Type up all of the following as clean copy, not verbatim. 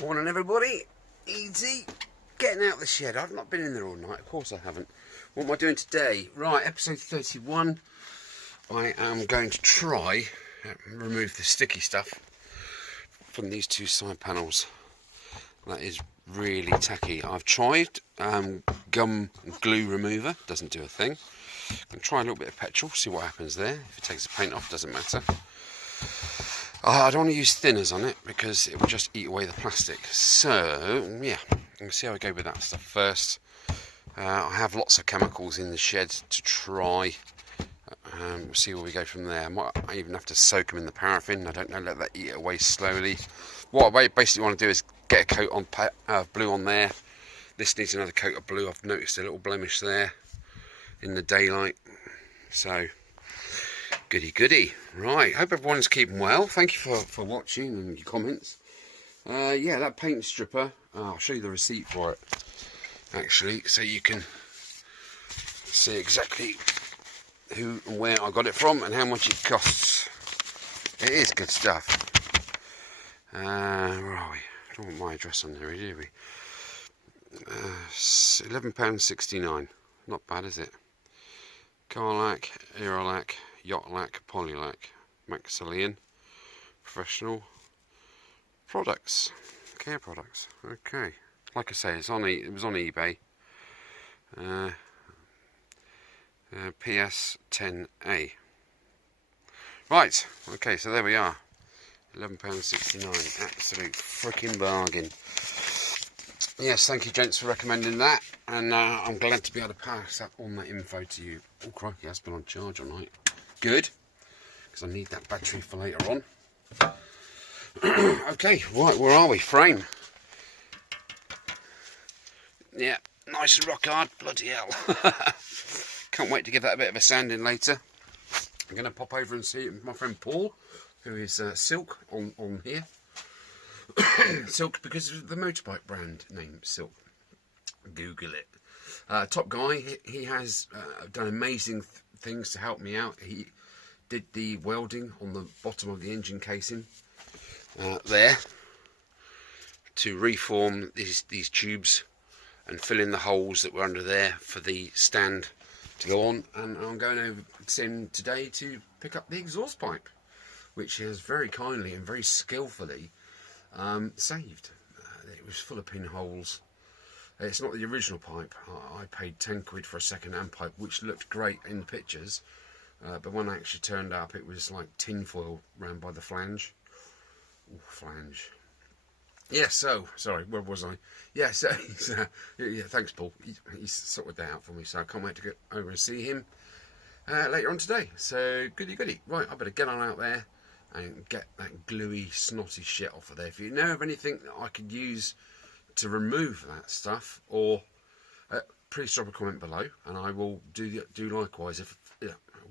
Morning everybody, easy, getting out of the shed. I've not been in there all night, of course I haven't. What am I doing today? Right, episode 31. I am going to try remove the sticky stuff from these two side panels. That is really tacky. I've tried gum glue remover, doesn't do a thing. I'm going to try a little bit of petrol, see what happens there. If it takes the paint off, doesn't matter. I don't want to use thinners on it because it will just eat away the plastic. So, yeah, I'm going to see how I go with that stuff first. I have lots of chemicals in the shed to try. See where we go from there. I even have to soak them in the paraffin. I don't know, let that eat away slowly. What I basically want to do is get a coat of blue on there. This needs another coat of blue. I've noticed a little blemish there in the daylight. So, goody goody. Right, hope everyone's keeping well. Thank you for watching and your comments. Yeah, that paint stripper, I'll show you the receipt for it actually, so you can see exactly who and where I got it from and how much it costs. It is good stuff. Where are we? I don't want my address on there, do we? £11.69. Not bad, is it? Carlac, Aerolac, Yachtlac, Polylac, Maxillian, Professional Products, Care Products. Okay, like I say, it was on eBay. PS10A. Right. Okay, so there we are. £11.69. Absolute freaking bargain. Yes, thank you, gents, for recommending that, and I'm glad to be able to pass on that info to you. Oh, crikey, that's been on charge all night. Good, because I need that battery for later on. Okay, right, where are we? Frame. Yeah, nice and rock hard. Bloody hell. Can't wait to give that a bit of a sanding later. I'm going to pop over and see my friend Paul, who is Silk on here. Silk because of the motorbike brand name Silk. Google it. Top guy. He has done amazing things to help me out. He did the welding on the bottom of the engine casing there to reform these tubes and fill in the holes that were under there for the stand to go on. And I'm going over to him today to pick up the exhaust pipe, which he has very kindly and very skillfully saved. It was full of pinholes. It's not the original pipe. I paid 10 quid for a second-hand pipe, which looked great in the pictures, but when I actually turned up, it was like tin foil round by the flange. Ooh, flange. Yeah, so, sorry, where was I? Yeah, so, yeah, thanks, Paul. He's sorted that out for me, so I can't wait to get over and see him later on today. So, goody goody. Right, I better get on out there and get that gluey, snotty shit off of there. If you know of anything that I could use to remove that stuff, or please drop a comment below, and I will do likewise. If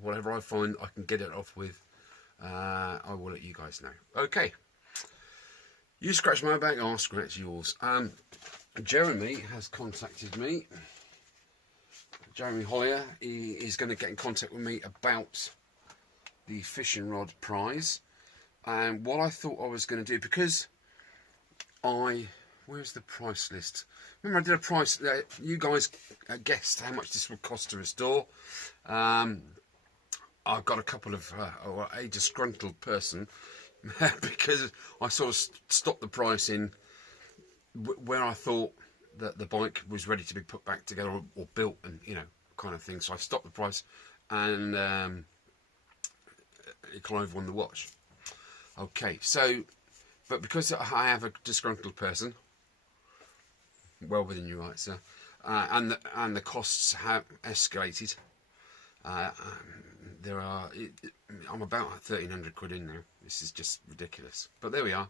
whatever I find I can get it off with, I will let you guys know. Okay. You scratch my back, I'll scratch yours. Jeremy has contacted me. Jeremy Hollier, he is going to get in contact with me about the fishing rod prize. And what I thought I was going to do, because where's the price list? Remember I did a price, you guys guessed how much this would cost to restore. I've got a couple of, or a disgruntled person, because I sort of stopped the price in where I thought that the bike was ready to be put back together or built, and kind of thing. So I stopped the price, and it kind of won the watch. Okay, so, but because I have a disgruntled person, well within your rights, sir, and the costs have escalated. I'm about 1,300 quid in now. This is just ridiculous. But there we are.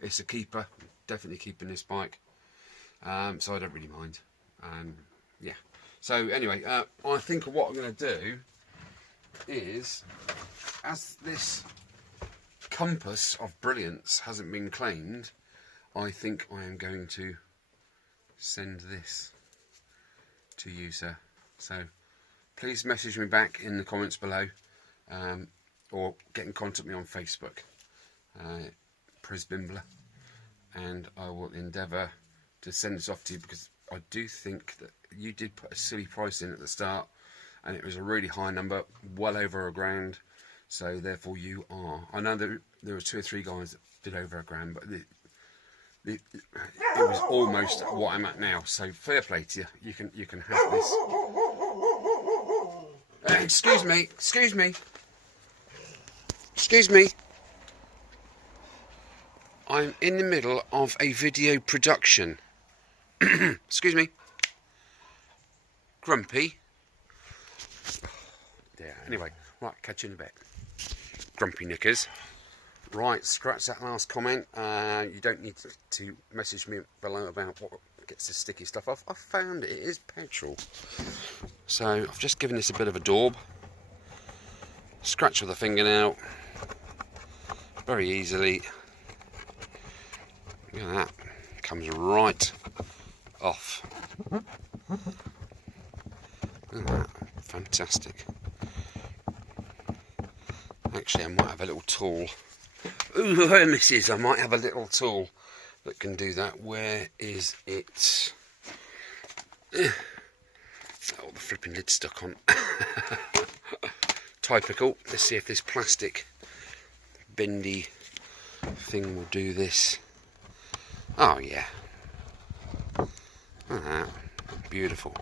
It's a keeper. Definitely keeping this bike. So I don't really mind. Yeah. So anyway, I think what I'm going to do is, as this compass of brilliance hasn't been claimed, I think I am going to send this to you, sir. So please message me back in the comments below, or get in contact with me on Facebook, Pres Bimbler, and I will endeavour to send this off to you, because I do think that you did put a silly price in at the start, and it was a really high number, well over £1,000. So therefore you are. I know that there were 2 or 3 guys that did over £1,000, but it was almost what I'm at now. So fair play to you. You can have this. Excuse me. Excuse me. Excuse me. I'm in the middle of a video production. Excuse me. Grumpy. Yeah. Anyway, right. Catch you in a bit. Grumpy knickers. Right, scratch that last comment. You don't need to message me below about what gets the sticky stuff off. I found it is petrol. So I've just given this a bit of a daub. Scratch with a fingernail. Very easily. Look at that. Comes right off. Look at that. Fantastic. Actually, I might have a little tool. Ooh, missus, I might have a little tool that can do that. Where is it? Oh, the flipping lid's stuck on. Typical. Let's see if this plastic bendy thing will do this. Oh, yeah. Look at that. Beautiful.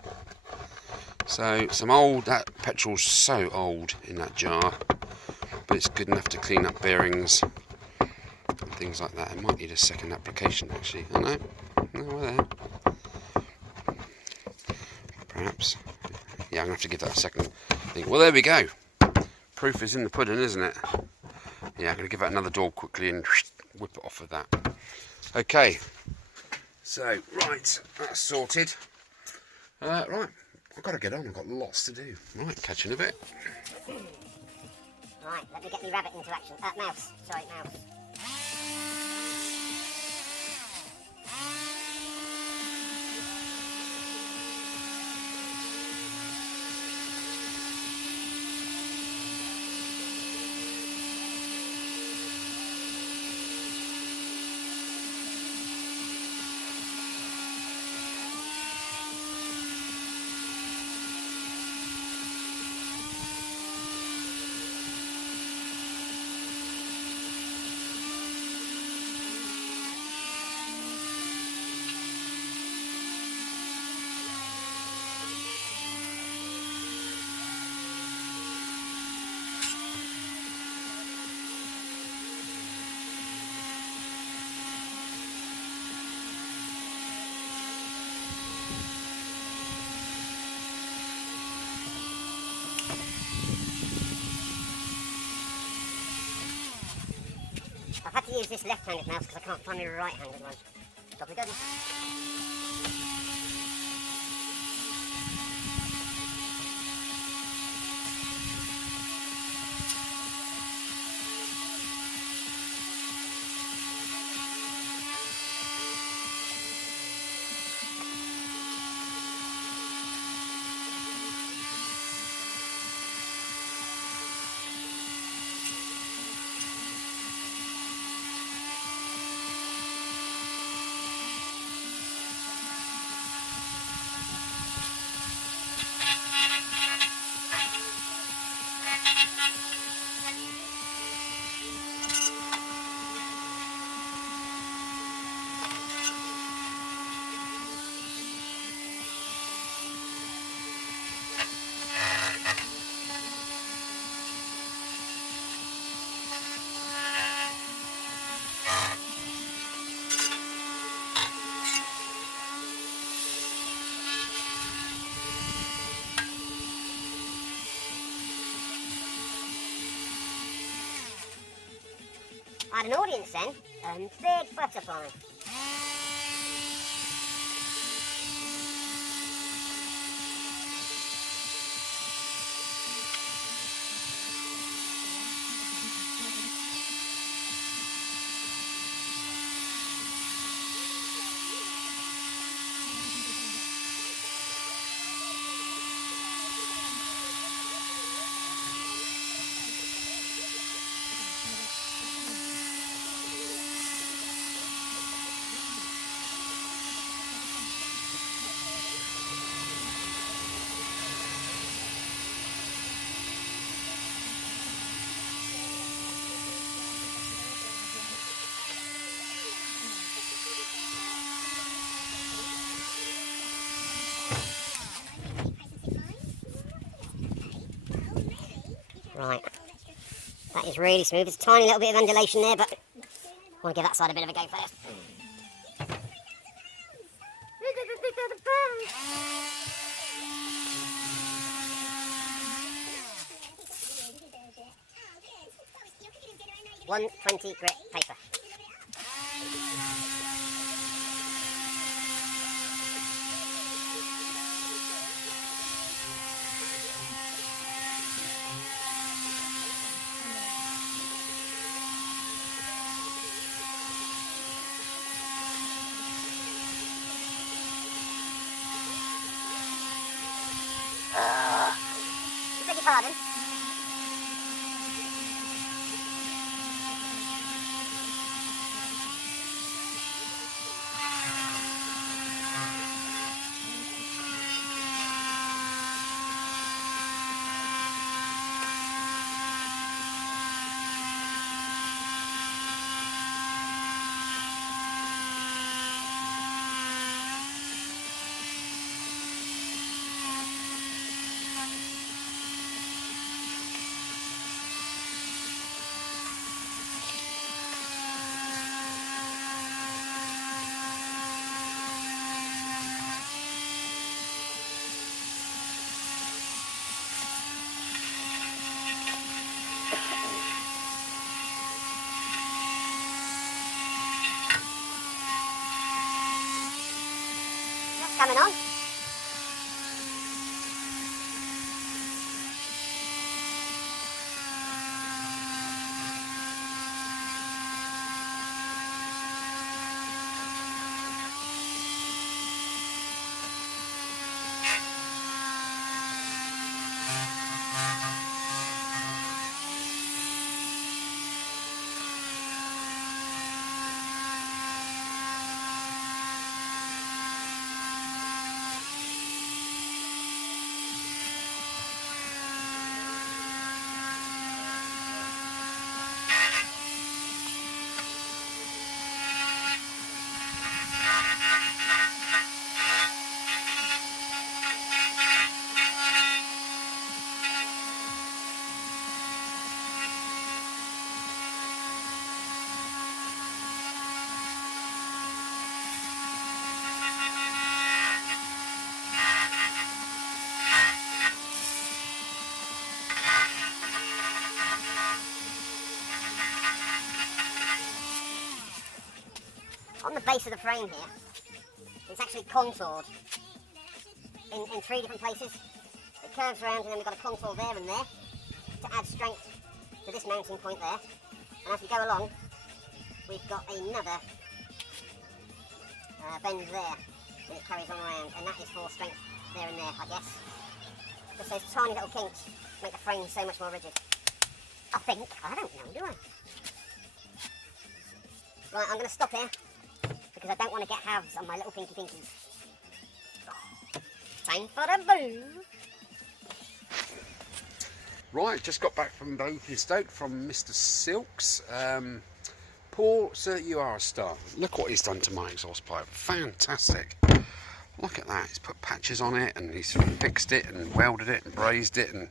So, some old, that petrol's so old in that jar, but it's good enough to clean up bearings and things like that. It might need a second application, actually. I know. No, there. Perhaps. Yeah, I'm going to have to give that a second thing. Well, there we go. Proof is in the pudding, isn't it? Yeah, I'm going to give that another daub quickly and whip it off with that. Okay. So, right. That's sorted. Right. I've got to get on. I've got lots to do. Right, catch you in a bit. Right, let me get the rabbit into action. Mouse. Sorry, mouse. I've had to use this left-handed mouse because I can't find the right-handed one. Dobbly-dobby. I had an audience then, big butterfly. Right. That is really smooth. There's a tiny little bit of undulation there, but I want to give that side a bit of a go first. $1.20 grit paper. Beg your pardon. That's coming on. On the base of the frame here, it's actually contoured in 3 different places. It curves around and then we've got a contour there and there to add strength to this mounting point there. And as we go along, we've got another bend there and it carries on around, and that is for strength there and there, I guess. Just those tiny little kinks make the frame so much more rigid. I think. I don't know, do I? Right, I'm going to stop here because I don't want to get halves on my little pinky pinkies. Oh, time for a boo. Right, just got back from Stoke from Mr. Silks. Paul, sir, you are a star. Look what he's done to my exhaust pipe. Fantastic. Look at that. He's put patches on it and he's fixed it and welded it and brazed it and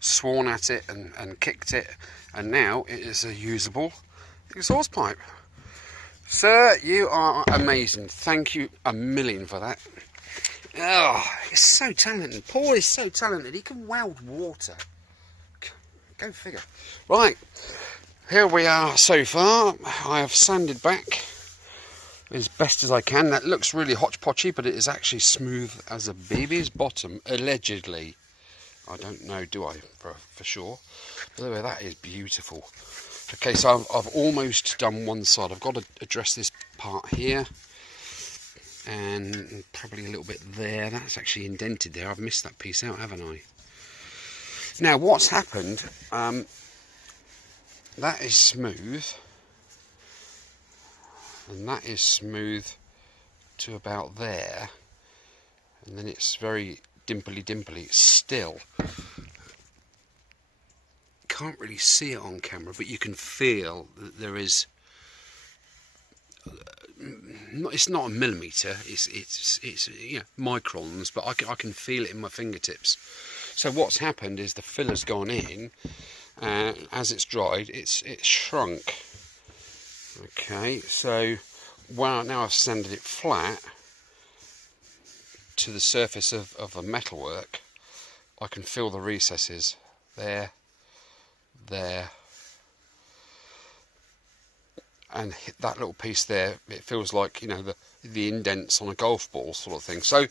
sworn at it and kicked it. And now it is a usable exhaust pipe. Sir, you are amazing. Thank you a million for that. Oh, he's so talented. Paul is so talented. He can weld water. Go figure. Right, here we are so far. I have sanded back as best as I can. That looks really hodgepodgey, but it is actually smooth as a baby's bottom, allegedly. I don't know, do I, for sure? But anyway, that is beautiful. Okay, so I've almost done one side. I've got to address this part here and probably a little bit there. That's actually indented there. I've missed that piece out, haven't I? Now, what's happened, that is smooth, and that is smooth to about there, and then it's very dimply. Still, can't really see it on camera, but you can feel that there is, it's not a millimetre, it's you know, microns, but I can feel it in my fingertips. So what's happened is the filler's gone in and as it's dried, it's shrunk. Okay, so now I've sanded it flat to the surface of the metalwork, I can feel the recesses there, and hit that little piece there. It feels like, you know, the indents on a golf ball sort of thing. So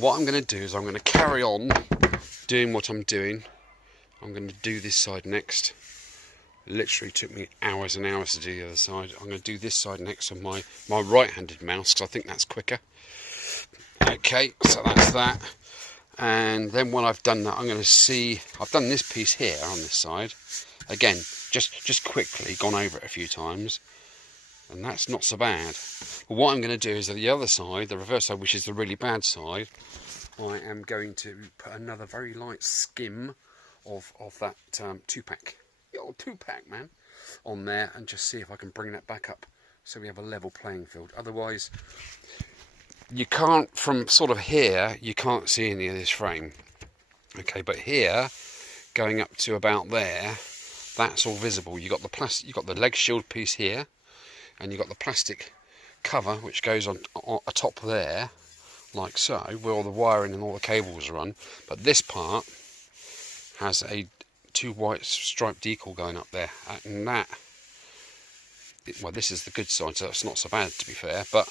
what I'm going to do is I'm going to carry on doing what I'm doing. I'm going to do this side next. Literally took me hours and hours to do the other side. I'm going to do this side next on my right-handed mouse, because I think that's quicker. Okay, so that's that. And then when I've done that, I'm going to see, I've done this piece here on this side. Again, just quickly gone over it a few times, and that's not so bad. But what I'm going to do is the other side, the reverse side, which is the really bad side, I am going to put another very light skim of that 2-pack, the old 2-pack, man, on there, and just see if I can bring that back up so we have a level playing field. Otherwise, you can't, from sort of here, you can't see any of this frame. Okay, but here, going up to about there, that's all visible. You got the plastic, you got the leg shield piece here, and you got the plastic cover which goes on atop there, like so, where all the wiring and all the cables run. But this part has a 2 white striped decal going up there, and that, well, this is the good side, so it's not so bad, to be fair. But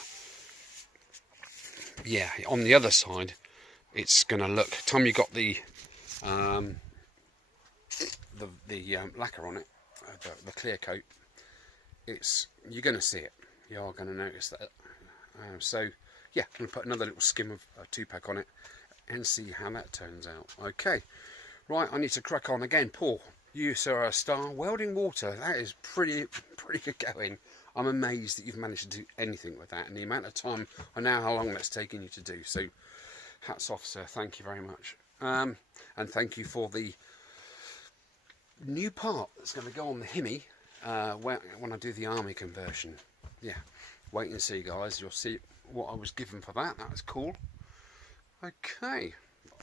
yeah, on the other side, it's going to look, time you got the lacquer on it, the clear coat, you're going to see it. You are going to notice that. So yeah, I'm going to put another little skim of a 2-pack on it and see how that turns out. Okay, right, I need to crack on again. Paul, you sir are a star. Welding water, that is pretty good going. I'm amazed that you've managed to do anything with that, and the amount of time, I know how long that's taken you to do. So hats off, sir. Thank you very much. And thank you for the new part that's going to go on the Hemi when I do the army conversion. Yeah, wait and see, guys. You'll see what I was given for that. That was cool. Okay,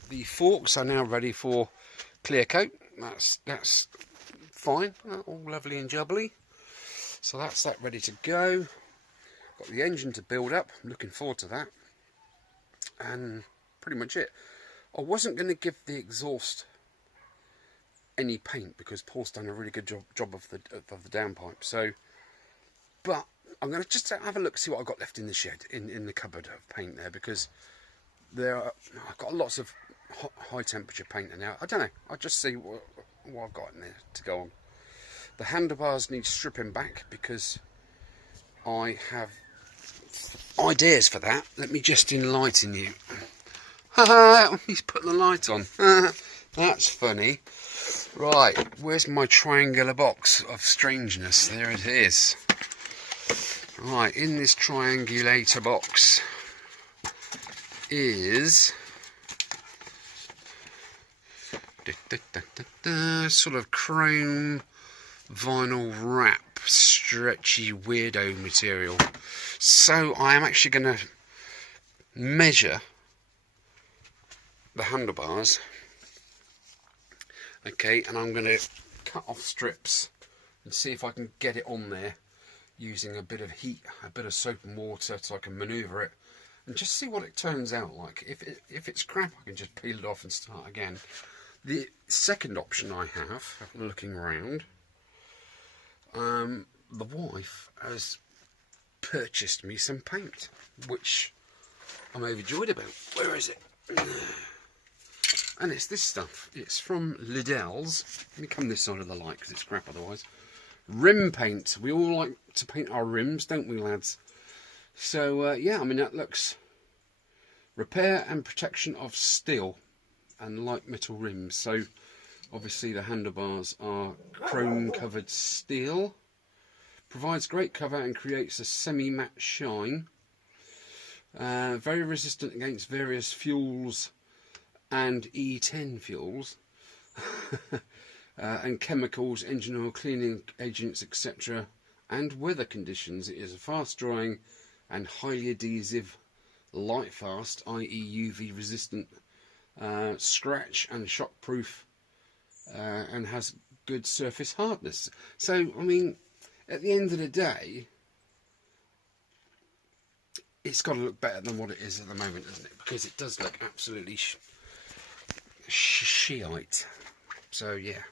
the forks are now ready for clear coat. That's fine, all lovely and jubbly. So that's that ready to go. Got the engine to build up. I'm looking forward to that. And pretty much it. I wasn't going to give the exhaust any paint because Paul's done a really good job of the downpipe. So, but I'm going to just have a look, see what I've got left in the shed, in the cupboard of paint there, because I've got lots of high temperature paint in there. I don't know. I'll just see what I've got in there to go on. The handlebars need stripping back because I have ideas for that. Let me just enlighten you. He's putting the light on. That's funny. Right, where's my triangular box of strangeness? There it is. Right, in this triangulator box is sort of chrome vinyl wrap, stretchy weirdo material. So I am actually going to measure the handlebars, okay, and I'm going to cut off strips and see if I can get it on there using a bit of heat, a bit of soap and water, so I can manoeuvre it and just see what it turns out like. If it's crap, I can just peel it off and start again. The second option I have, looking around, the wife has purchased me some paint, which I'm overjoyed about. Where is it? And it's this stuff. It's from Lidl's. Let me come this side of the light because it's crap otherwise. Rim paint. We all like to paint our rims, don't we, lads? So yeah, I mean, that looks repair and protection of steel and light metal rims. So obviously the handlebars are chrome covered steel. Provides great cover and creates a semi-matte shine. Very resistant against various fuels and E10 fuels and chemicals, engine oil, cleaning agents, etc. and weather conditions. It is a fast drying and highly adhesive, light fast, i.e. UV resistant, scratch and shock proof, and has good surface hardness. So, I mean, at the end of the day, it's got to look better than what it is at the moment, doesn't it? Because it does look absolutely shite. So yeah,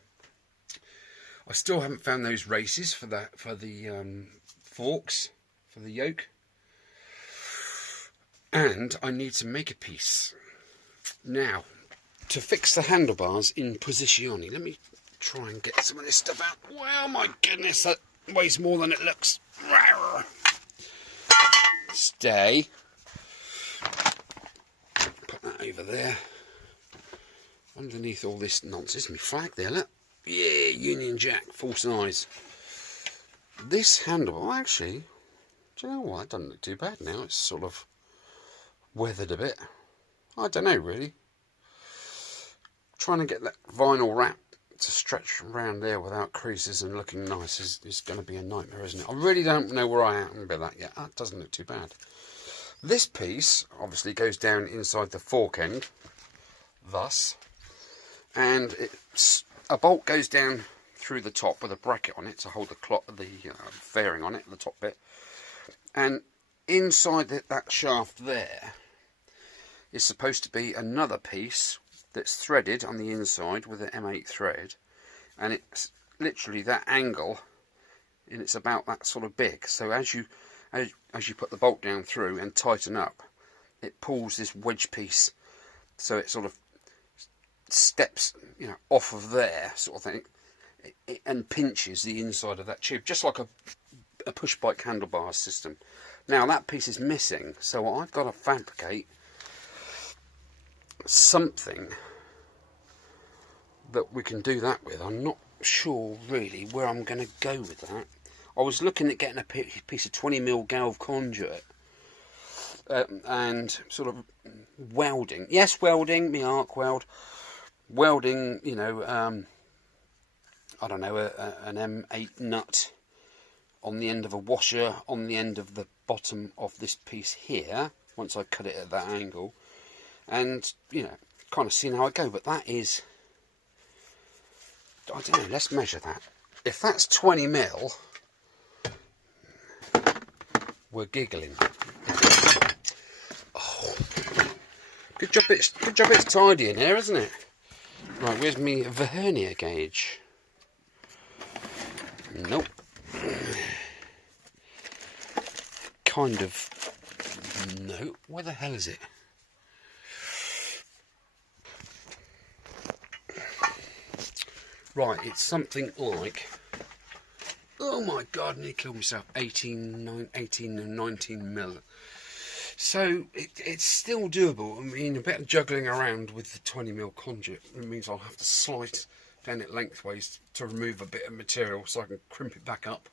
I still haven't found those races for the forks for the yoke, and I need to make a piece now to fix the handlebars in Positioni. Let me try and get some of this stuff out. Well, my goodness, that weighs more than it looks. Stay. Put that over there. Underneath all this nonsense, my flag there, look. Yeah, Union Jack, full size. This handlebar, actually, do you know what? It doesn't look too bad now. It's sort of weathered a bit. I don't know, really. Trying to get that vinyl wrap to stretch around there without creases and looking nice is going to be a nightmare, isn't it? I really don't know where I am with that yet. That doesn't look too bad. This piece obviously goes down inside the fork end, thus, and a bolt goes down through the top with a bracket on it to hold the fairing on it, the top bit, and inside that shaft there is supposed to be another piece that's threaded on the inside with an M8 thread, and it's literally that angle, and it's about that sort of big. So as you put the bolt down through and tighten up, it pulls this wedge piece, so it sort of steps, you know, off of there, sort of thing, and pinches the inside of that tube, just like a push bike handlebar system. Now that piece is missing, so I've got to fabricate something that we can do that with. I'm not sure really where I'm going to go with that. I was looking at getting a piece of 20mm galv conduit and sort of welding. Yes, welding, me arc weld. Welding, you know, I don't know, an M8 nut on the end of a washer on the end of the bottom of this piece here, once I cut it at that angle, and, you know, kind of seeing how I go. But that is, I don't know, let's measure that. If that's 20mm, we're giggling. Oh, good job it's tidy in here, isn't it? Right, where's me vernier gauge? Nope. Kind of. No. Where the hell is it? Right, it's something like, oh my god, I nearly killed myself, 18 and 19mm. So it's still doable. I mean, a bit of juggling around with the 20mm conduit, it means I'll have to slice down it lengthways to remove a bit of material so I can crimp it back up,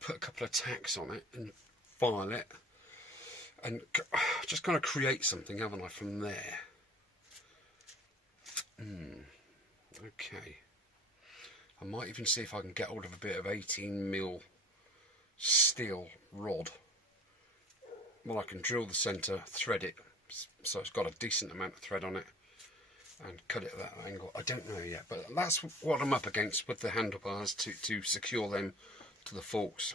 put a couple of tacks on it and file it, and just kind of create something, haven't I, from there. Okay. I might even see if I can get hold of a bit of 18mm steel rod. Well, I can drill the centre, thread it, so it's got a decent amount of thread on it, and cut it at that angle. I don't know yet, but that's what I'm up against with the handlebars to secure them to the forks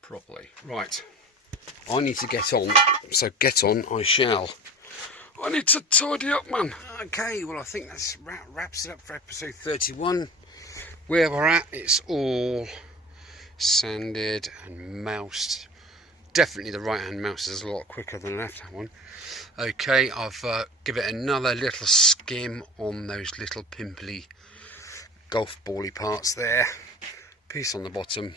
properly. Right, I need to get on, so get on I shall. I need to tidy up, man. Okay, well I think that wraps it up for episode 31. Where we're at, it's all sanded and moused. Definitely the right hand mouse is a lot quicker than the left hand one. Okay, I've give it another little skim on those little pimply golf bally parts there. Piece on the bottom.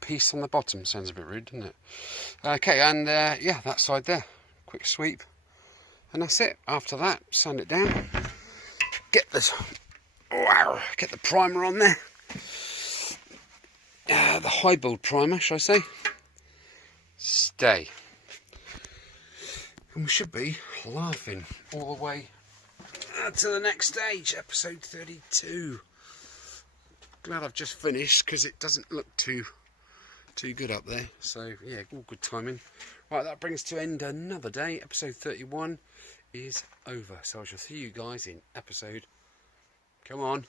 Piece on the bottom sounds a bit rude, doesn't it? Okay, and yeah, that side there. Quick sweep. And that's it. After that, sand it down. Get the primer on there. The high build primer, shall I say. Stay. And we should be laughing all the way to the next stage, episode 32. Glad I've just finished, because it doesn't look too good up there. So yeah, all good timing. Right, that brings to end another day. Episode 31 is over. So I shall see you guys in episode Come on.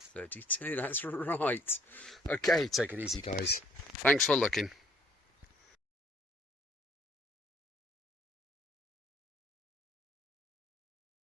32, that's right. Okay, take it easy, guys. Thanks for looking.